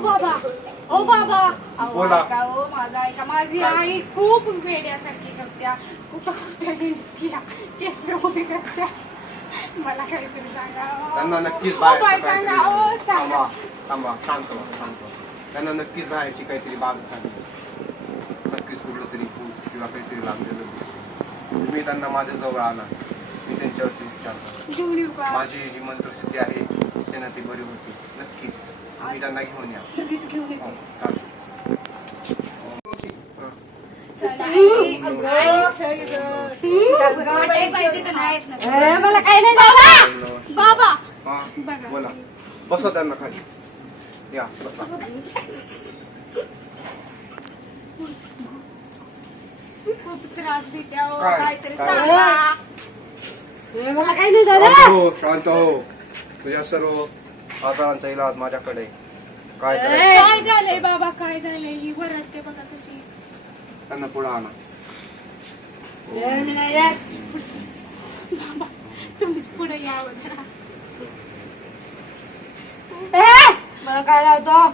बाबा, ओ बाबा, अहो बोला. ऐका, ओ माझा ऐका. माझी आई खूप वेड्यासारखी करत्या, कुठं कुठं हिंडत्या, केस उभी करत्या. मला काहीतरी सांगा. त्यांना नक्कीच ओ बाहेरचं बाई सांगा, काहीतरी- ओ सांगा. थांबा थांबा, शांत व्हा, शांत व्हा. त्यांना नक्कीच बाहेरची काहीतरी बाब सांगितली, नक्कीच कुठलं तरी भूत किंवा काहीतरी लागलेलं दिसतं. तुम्ही त्यांना माझ्या जवळ आणा, मी त्यांच्यावरती उपचार करतो. घेऊन येऊ का? माझी जी मंत्रसिद्धी आहे त्याने ती बरी होती. नक्कीच तुम्ही त्यांना घेऊन या. लगेच घेऊन हो, येते. चालेल. चला, आई, वाटायला पाहिजे का नाही? मला काही नाही झालं. बाबा हा, बघा. बोला. बसा त्यांना खाली, या बसा. खूप त्रास देत्या, ओ काय? काहीतरी काय? सांगा. मला काही नाही झालं. शांत हो, शांत हो. तुझ्या सर्व आजारांचा इलाज माझ्याकडे आहे. काय करायचं? काय झालंय बाबा, काय झालंय? ही वरडते बघा कशी. त्यांना पुढे आणा. बाबा तुम्हीच पुढे यावं जरा. मला काय लावतो.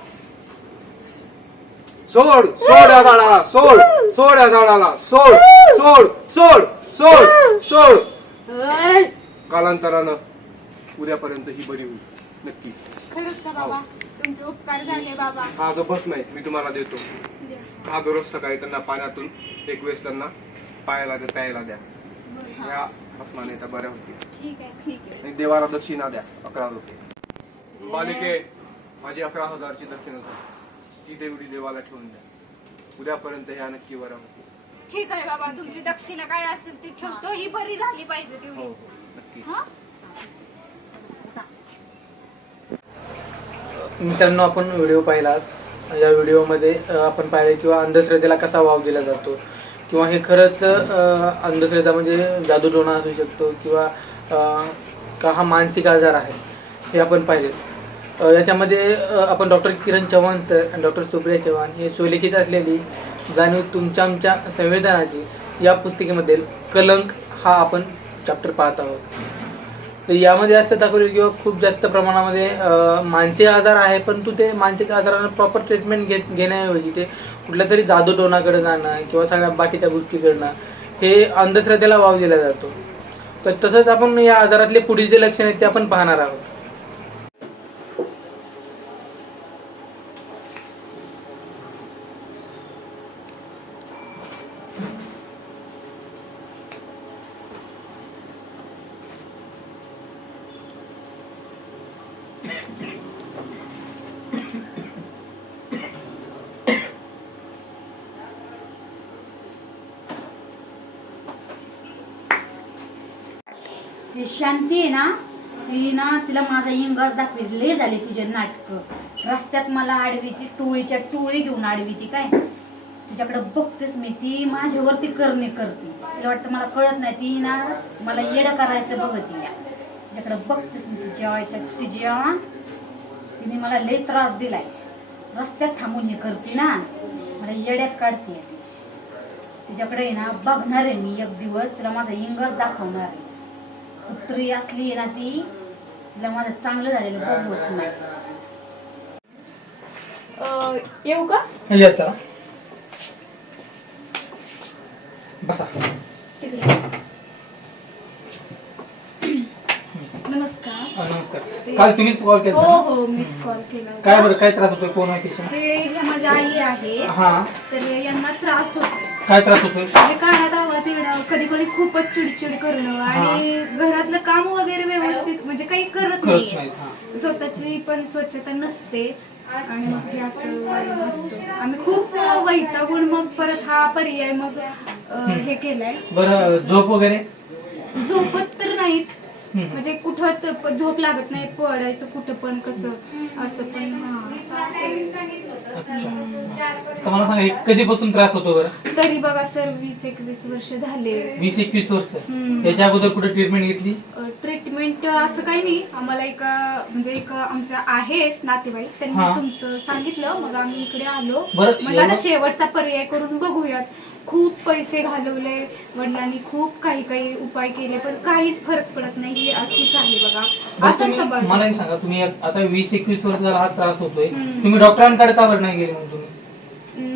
सोड सोड या झाडाला, सोड सोड या झाडाला, सोड सोड सोड सोड सोड. कालांतरानं उद्यापर्यंत ही बरी होईल नक्की. खरंच का बाबा? तुमचे उपकार झाले बाबा. हा जो भस्म आहे मी तुम्हाला देतो. द्या. हा दररोज सकाळी त्यांना पाण्यातून एक वेळेस त्यांना प्यायला द्या. बरं, हा. या भस्माने त्या बऱ्या होतील. ठीक आहे, ठीक आहे. आणि देवाला दक्षिणा द्या 11 रुपये. बालिके माझी 11,000ची दक्षिणा झाली, ती तेवढी देवाला ठेवून द्या. उद्यापर्यंत ह्या नक्की बऱ्या होतील. ठीक आहे बाबा, तुमची दक्षिणा काय असेल ती ठेवतो. ही बरी झाली पाहिजे हो तेवढी. हो नक्की. हा? मित्रांनो, आपण व्हिडिओ पाहिला. या व्हिडिओमध्ये आपण पाहिलं किंवा अंधश्रद्धेला कसा वाव दिला जातो, किंवा हे खरंच अंधश्रद्धा म्हणजे जादूटोणा असू शकतो, किंवा का हा मानसिक आजार आहे हे आपण पाहिले. याच्यामध्ये आपण डॉक्टर किरण चव्हाण सर आणि डॉक्टर सुप्रिया चव्हाण हे स्वलिखित असलेली जाणीव तुमच्या आमच्या संवेदनाची या पुस्तिकेमधील कलंक हा आपण चॅप्टर पाहत आहोत. तर यामध्ये असं दाखवलं किंवा खूप जास्त प्रमाणामध्ये मानसिक आजार आहे, परंतु ते मानसिक आजारानं प्रॉपर ट्रीटमेंट घेण्याऐवजी ते कुठल्या तरी जादूटोणाकडे जाणं किंवा सगळ्या बाकीच्या गोष्टी करणं हे अंधश्रद्धेला वाव दिला जातो. तर तसंच आपण या आजारातले पुढील जे लक्षण आहेत ते आपण पाहणार आहोत. ती शांती आहे ना, ती ना तिला माझा इंगाज दाखवी लय झाले तिचे नाटक. रस्त्यात मला आडवी, ती टोळीच्या टोळी घेऊन आडवी. ती काय तिच्याकडे बघतेच मी, ती माझ्यावरती करणे करते. तिला वाटतं मला कळत नाही, ती ना मला येडं करायचं बघत. तिच्याकडे बघतेच मी तिच्या तिने मला लय त्रास दिलाय. रस्त्यात थांबून हे करते ना, मला येड्यात काढते. तिच्याकडे आहे ना बघणार आहे मी एक दिवस, तिला माझा इंगाज दाखवणार आहे. पुत्री असली आहे ना ती, तिला माझं चांगलं झालेलं बघवत नाही. येऊ का? या चला, बसा. नमस्कार. नमस्कार. काल तुम्हीच कॉल हो केला? हो, मीच कॉल केला होता. काय बरं, काय त्रास होतोय? कोण आहे पेशंट? हे माझ्या आई आहे, हा, तर यांना त्रास होतो. काय त्रास होतोय? म्हणजे कानात आवाज येणं, कधी कधी खूपच चिडचिड करणं, आणि घरातलं काम वगैरे व्यवस्थित म्हणजे काही करत नाहीये. नाही. हा, स्वतःची पण स्वच्छता नसते, आणि मग हे असं नसतं. आम्ही खूप वैतागून मग परत हा पर्याय मग हे केलाय. बरं, झोप वगैरे? झोपत तर नाहीच, म्हणजे कुठं झोप लागत नाही, पडायचं कुठं पण कसं असं पण. तर मला सांगा, हे कधीपासून त्रास होतो बरं? तरी बघा सर 20-21 वर्ष झाले. 20-21 वर्ष. हम्म. याच्या अगोदर कुठे ट्रीटमेंट घेतली? ट्रीटमेंट ट्रीटमेंट असं काही नाही, आम्हाला एक आमच्या आहेत नातेवाईक, त्यांनी हा. तुमचं सांगितलं, मग आम्ही इकडे आलो. बरं, म्हटलं आता एवढं- शेवटचा पर्याय करून बघूयात. खूप पैसे घालवले वडिलांनी, खूप काही काही उपाय केले, पण काहीच फरक पडत नाही. ही अशीच आहे बघा, बरं, असं तुम्ही सांभाळतो. मला एक सांगा, तुम्ही आता 20-21 वर्ष झाला हा त्रास होतोय, हम्म. तुम्ही डॉक्टरांकडे का बरं नाही गेले मग तुम्ही?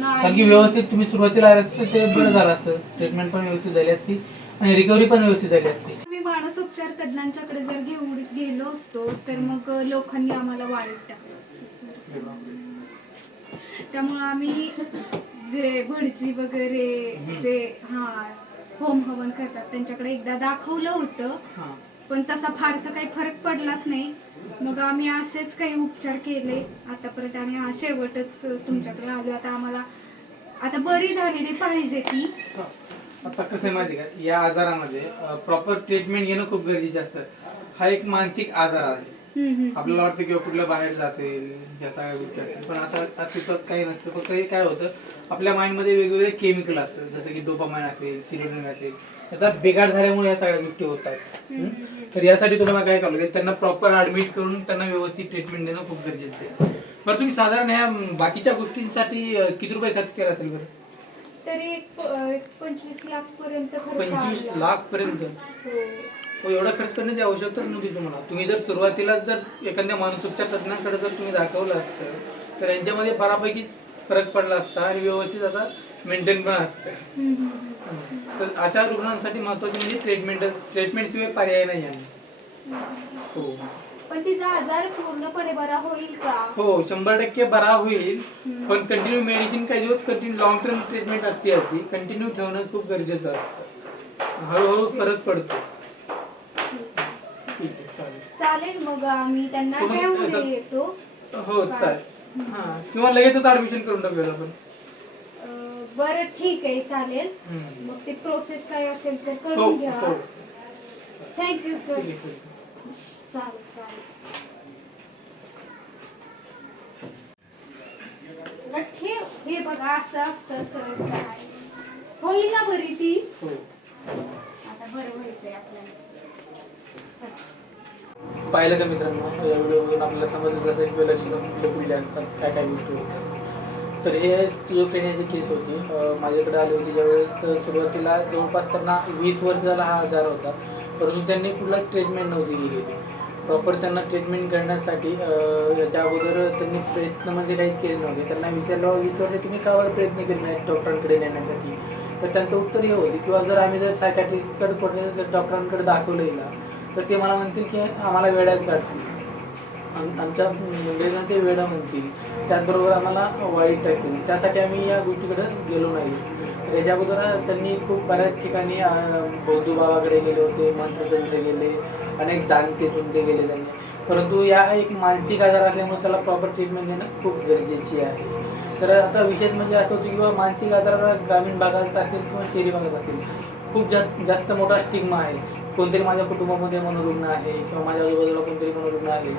कारण की नाही. व्यवस्थित तुम्ही सुरुवातीला आले असते ते बरं झालं असतं, ट्रीटमेंट पण व्यवस्थित झाली असती आणि रिकव्हरी पण व्यवस्थित झाली असती. मी मानसोपचार तज्ञांच्याकडे जर घेऊन गेलो असतो तर मग लोकांनी आम्हाला वाळीत टाकलं असतं. त्यामुळे आम्ही जे भटजी वगैरे जे होम हवन करतात त्यांच्याकडे एकदा दाखवलं होतं, हां. पण तसा फारसा काही फरक पडलाच नाही. मग आम्ही असेच काही उपचार केले आतापर्यंत आणि हा शेवटच तुमच्याकडे आलो. आता आम्हाला आता बरी झालेली पाहिजे ती. आता कसं आहे माहिती आहे का, या आजारामध्ये प्रॉपर ट्रीटमेंट घेणं खूप गरजेचं असतं. हा एक मानसिक आजार आहे. आपल्याला वाटतं किंवा कुठल्या बाहेर असेल या सगळ्या गोष्टी असतील, पण असं अस्तित्वात काही नसतं. फक्त हे काय होतं, आपल्या माइंडमध्ये वेगवेगळे केमिकल असतात, जसं की डोपामाइन असेल, सिरोटोनिन असेल, त्याचा बिघाड झाल्यामुळे या सगळ्या गोष्टी होतात. तर यासाठी तुम्हाला काय करावं लागेल, त्यांना प्रॉपर ऍडमिट करून त्यांना व्यवस्थित ट्रीटमेंट देणं खूप गरजेचं आहे. बरं, तुम्ही साधारण ह्या बाकीच्या गोष्टींसाठी किती रुपये खर्च केला असेल बरं? तरी एक 25 लाख पर्यंत खर्च 25 आला. लाख पर्यंत? हो, एवढा खर्च करण्याची आवश्यकताच नव्हती तुम्हाला. तुम्ही जर सुरुवातीला जर एखाद्या मानसोपचार तज्ञांकडे जर तुम्ही दाखवलं असतं तर यांच्यामध्ये बऱ्यापैकी फरक पडला असता आणि व्यवस्थित आता मेंटेन पण असतं. तर अशा रुग्णांसाठी महत्वाची म्हणजे ट्रीटमेंट शिवाय पर्याय नाही आहे. हो पण तिचा आजार पूर्णपणे बरा होईल का? हो, 100% बरा होईल, पण कंटिन्यू मेडिसिन काही दिवस कंटिन्यू लॉंग टर्म ट्रीटमेंट असते याची कंटिन्यू ठेवणं खूप गरजेचं असतं. हळूहळू फरक पडतो. ठीक आहे, चालेल. चालेल, मग आम्ही त्यांना तुम्ही घेऊन आता- येतो. हो चालेल. हां, किंवा लगेचच ऍडमिशन करून टाकूया आपण. बरं ठीक आहे, चालेल. हम्म. मग ते प्रोसेस काय असेल तर हो करून घ्या. हो, थँक्यू सर. ठीक आहे, ठीक आहे. चालेल चालेल. मग ठेव. हे बघा असं असतं सर, काय होईल ना बरी ती. हो. आता बरं व्हायचंय आपल्याला. चला. पाहिलं का मित्रांनो, या व्हिडिओमधून आपल्याला समजलं कसं किंवा लक्षणं कुठले कुठले असतात, काय काय गोष्टी होतात. तर हे स्किझोफ्रेनियाची केस होती. माझ्याकडे आली होती ज्यावेळेस सुरुवातीला जवळपास त्यांना 20 वर्ष झाला हा आजार होता, परंतु त्यांनी कुठला ट्रीटमेंट नव्हती केलेली. प्रॉपर त्यांना ट्रीटमेंट करण्यासाठी याच्या अगोदर त्यांनी प्रयत्न म्हणजे काहीच केले नव्हते. त्यांना विचारलं 20 वर्ष तुम्ही का बरं प्रयत्न केले नाहीत डॉक्टरांकडे नेण्यासाठी, तर त्यांचं उत्तर हे होते किंवा जर आम्ही जर सायकॅट्रिस्टकडे कुठे जर डॉक्टरांकडे दाखवलं गेला तर ते मला म्हणतील की आम्हाला वेड्यात काढतील, आमच्या मुंबईला ते वेडा म्हणतील, त्याचबरोबर आम्हाला वाईट टाकतील. त्यासाठी आम्ही या गोष्टीकडे गेलो नाही. तर याच्या अगोदर त्यांनी खूप बऱ्याच ठिकाणी बौद्धू बाबाकडे गेले होते, मंत्रतंत्र गेले, अनेक जाणते चुनते गेले त्यांनी, परंतु या एक मानसिक आजार असल्यामुळे त्याला प्रॉपर ट्रीटमेंट देणं खूप गरजेची आहे. तर आता विशेष म्हणजे असं होतं किंवा मानसिक आजाराचा ग्रामीण भागात असेल किंवा शहरी भागात असेल खूप जास्त मोठा स्टिग्मा आहे. कोणतरी माझ्या कुटुंबामध्ये मनोरुग्ण आहे किंवा माझ्या आजूबाजूला कोणतरी मनोरुग्ण आहे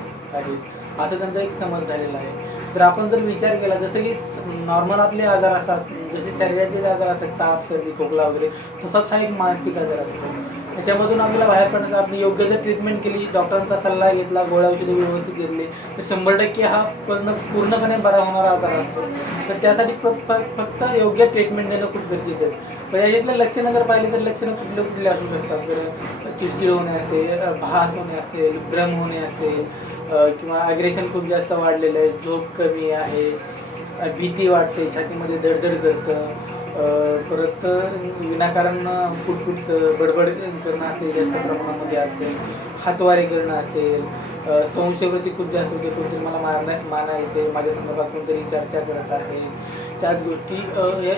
असं त्यांचा एक समज झालेला आहे. तर आपण जर विचार केला, जसं की नॉर्मल आपले आजार असतात, जसे शरीराचे आजार असतात, ताप सर्दी खोकला वगैरे, तसाच हा एक मानसिक आजार असतो. त्याच्यामधून आपल्याला बाहेर पडण्याचं आपण योग्य जर ट्रीटमेंट केली, डॉक्टरांचा सल्ला घेतला, गोळ्या औषधे व्यवस्थित घेतले तर 100% हा पूर्णपणे बरा होणारा आजार असतो. तर त्यासाठी फक्त योग्य ट्रीटमेंट देणं खूप गरजेचं आहे. पण याच्यातले लक्षणं जर पाहिले तर लक्षणं कुठले कुठले असू शकतात. तर चिडचिड होणे असेल, भास होणे असेल, भ्रम होणे असेल, किंवा ॲग्रेशन खूप जास्त वाढलेलं आहे, झोप कमी आहे, भीती वाटते, छातीमध्ये धडधड करतं, परत विनाकारण पुटपुट बडबड करणं असेल जास्त प्रमाणामध्ये असेल, हातवारे करणं असेल, संशयवृत्ती खूप जास्त होते, कोणतरी मला माना येते, माझ्या संदर्भात कोणतरी चर्चा करत आहे, त्याच गोष्टी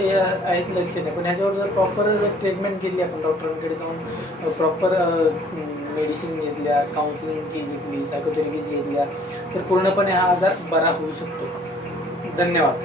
या आहेत लक्षणे. पण ह्याच्यावर जर प्रॉपर ट्रीटमेंट केली आपण डॉक्टरांकडे जाऊन प्रॉपर मेडिसिन घेतल्या, काउन्सिलिंग घेतली, सायकोथेरपी घेतल्या तर पूर्णपणे हा आजार बरा होऊ शकतो. धन्यवाद.